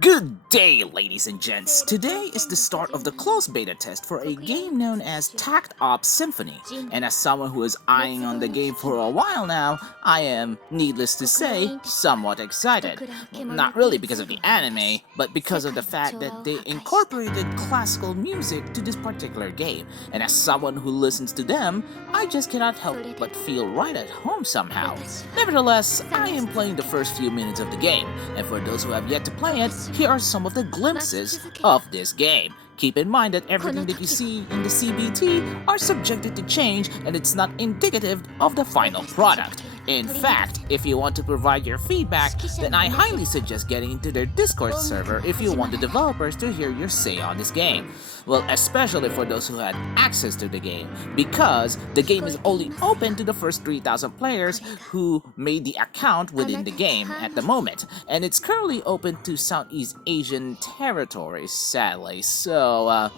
Good day, ladies and gents. Today is the start of the closed beta test for a game known as takt.Op Symphony, and as someone who is eyeing on the game for a while now, I am, needless to say, somewhat excited. Not really because of the anime, but because of the fact that they incorporated classical music to this particular game, and as someone who listens to them, I just cannot help but feel right at home somehow. Nevertheless, I am playing the first few minutes of the game, and for those who have yet to play it, here are some of the glimpses of this game. Keep in mind that everything that you see in the CBT are subjected to change and it's not indicative of the final product. In fact, if you want to provide your feedback, then I highly suggest getting into their Discord server if you want the developers to hear your say on this game. Well, especially for those who had access to the game, because the game is only open to the first 3,000 players who made the account within the game at the moment, and it's currently open to Southeast Asian territories, sadly, so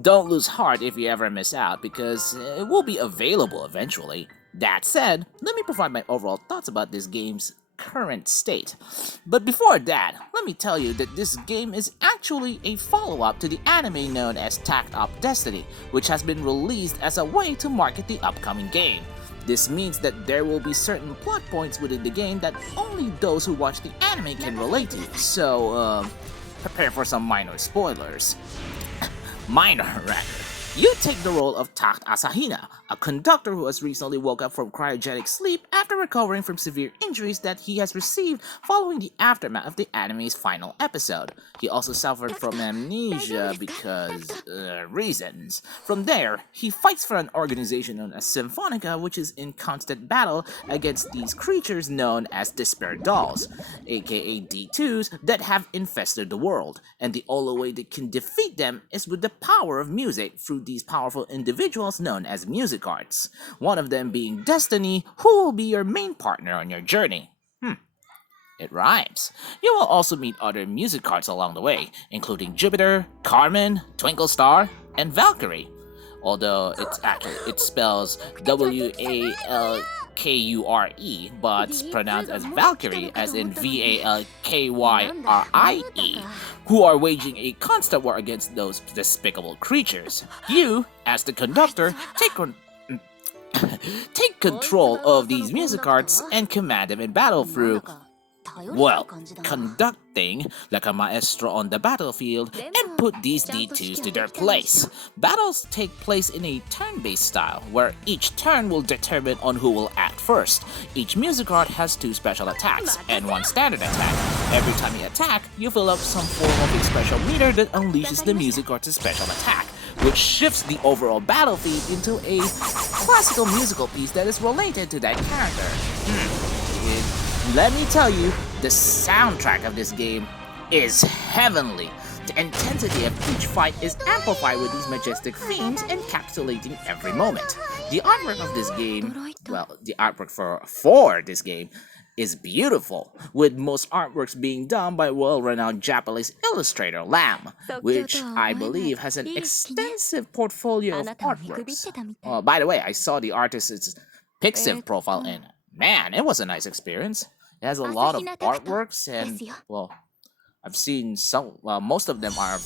don't lose heart if you ever miss out, because it will be available eventually. That said, let me provide my overall thoughts about this game's current state. But before that, let me tell you that this game is actually a follow-up to the anime known as takt.Op Destiny, which has been released as a way to market the upcoming game. This means that there will be certain plot points within the game that only those who watch the anime can relate to, so prepare for some minor spoilers. Minor, rather. You take the role of Takt Asahina, a conductor who has recently woke up from cryogenic sleep after recovering from severe injuries that he has received following the aftermath of the anime's final episode. He also suffered from amnesia because, reasons. From there, he fights for an organization known as Symphonica, which is in constant battle against these creatures known as Despair Dolls, aka D2s, that have infested the world, and the only way they can defeat them is with the power of music through these powerful individuals known as music arts, one of them being Destiny, who will be your main partner on your journey. It rhymes. You will also meet other music arts along the way, including Jupiter, Carmen, Twinkle Star, and Valkyrie. Although it spells Walkure, but it's pronounced as Valkyrie, as in Valkyrie, who are waging a constant war against those despicable creatures. You, as the conductor, take control of these music arts and command them in battle through, well, conducting like a maestro on the battlefield and put these D2s to their place. Battles take place in a turn-based style, where each turn will determine on who will act first. Each music art has 2 special attacks and 1 standard attack. Every time you attack, you fill up some form of a special meter that unleashes the music art's special attack, which shifts the overall battlefield into a classical musical piece that is related to that character. Let me tell you, the soundtrack of this game is heavenly. The intensity of each fight is amplified with these majestic themes encapsulating every moment. The artwork of this game, well, the artwork for this game is beautiful, with most artworks being done by well-renowned Japanese illustrator Lam, which I believe has an extensive portfolio of artworks. By the way, I saw the artist's pixiv profile and man, it was a nice experience. It has a lot of artworks and, well, I've seen some, well, most of them are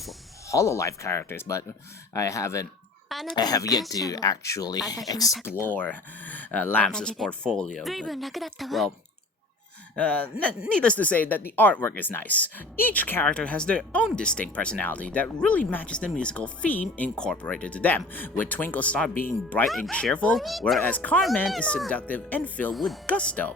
Hololive characters, but I have yet to actually explore Lam's portfolio. But, needless to say that the artwork is nice. Each character has their own distinct personality that really matches the musical theme incorporated to them, with Twinkle Star being bright and cheerful, whereas Carmen is seductive and filled with gusto.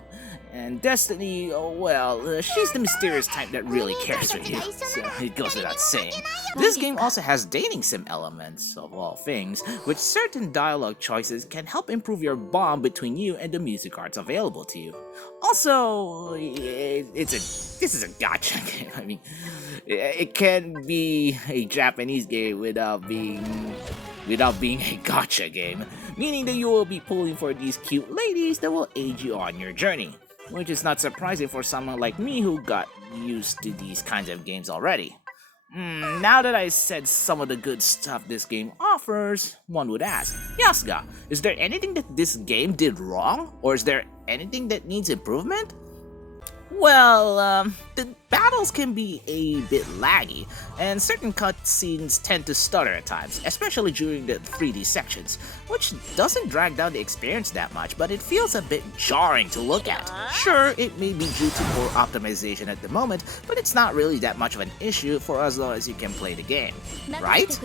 And Destiny, oh well, she's the mysterious type that really cares for you, so it goes without saying. This game also has dating sim elements, of all things, which certain dialogue choices can help improve your bond between you and the music arts available to you. Also, this is a gacha game. I mean, it can be a Japanese game without being a gacha game, meaning that you will be pulling for these cute ladies that will aid you on your journey. Which is not surprising for someone like me who got used to these kinds of games already. Now that I said some of the good stuff this game offers, one would ask, Yasuga, is there anything that this game did wrong? Or is there anything that needs improvement? Well, the battles can be a bit laggy, and certain cutscenes tend to stutter at times, especially during the 3D sections, which doesn't drag down the experience that much, but it feels a bit jarring to look at. Sure, it may be due to poor optimization at the moment, but it's not really that much of an issue for as long as you can play the game, right?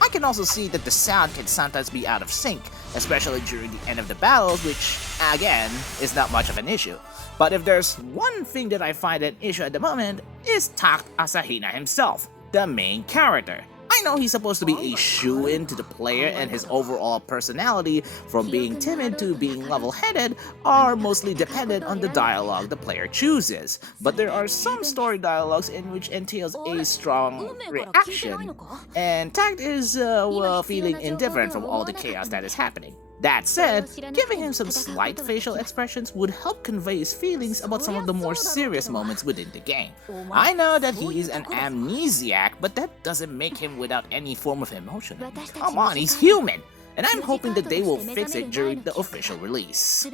I can also see that the sound can sometimes be out of sync, especially during the end of the battles, which, again, is not much of an issue. But if there's one thing that I find an issue at the moment, is Takt Asahina himself, the main character. I know he's supposed to be a shoo-in to the player, and his overall personality, from being timid to being level-headed, are mostly dependent on the dialogue the player chooses. But there are some story dialogues in which entails a strong reaction, and Takt is, well, feeling indifferent from all the chaos that is happening. That said, giving him some slight facial expressions would help convey his feelings about some of the more serious moments within the game. I know that he is an amnesiac, but that doesn't make him without any form of emotion. Come on, he's human! And I'm hoping that they will fix it during the official release.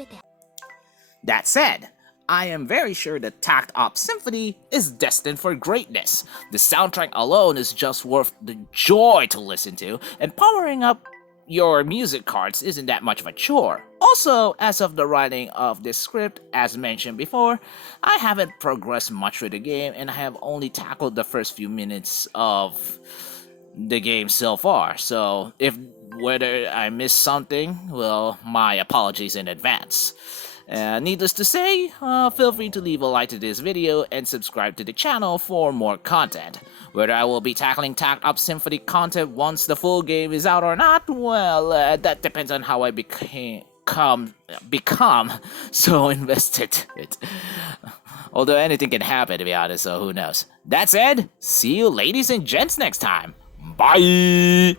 That said, I am very sure that takt.Op Symphony is destined for greatness. The soundtrack alone is just worth the joy to listen to, and powering up your music cards isn't that much of a chore. Also, as of the writing of this script, as mentioned before, I haven't progressed much with the game, and I have only tackled the first few minutes of the game so far. So if whether I missed something, well, my apologies in advance. Needless to say, feel free to leave a like to this video and subscribe to the channel for more content. Whether I will be tackling takt.Op Symphony content once the full game is out or not, well, that depends on how I become so invested. Although anything can happen, to be honest, so who knows. That said, see you ladies and gents next time. Bye!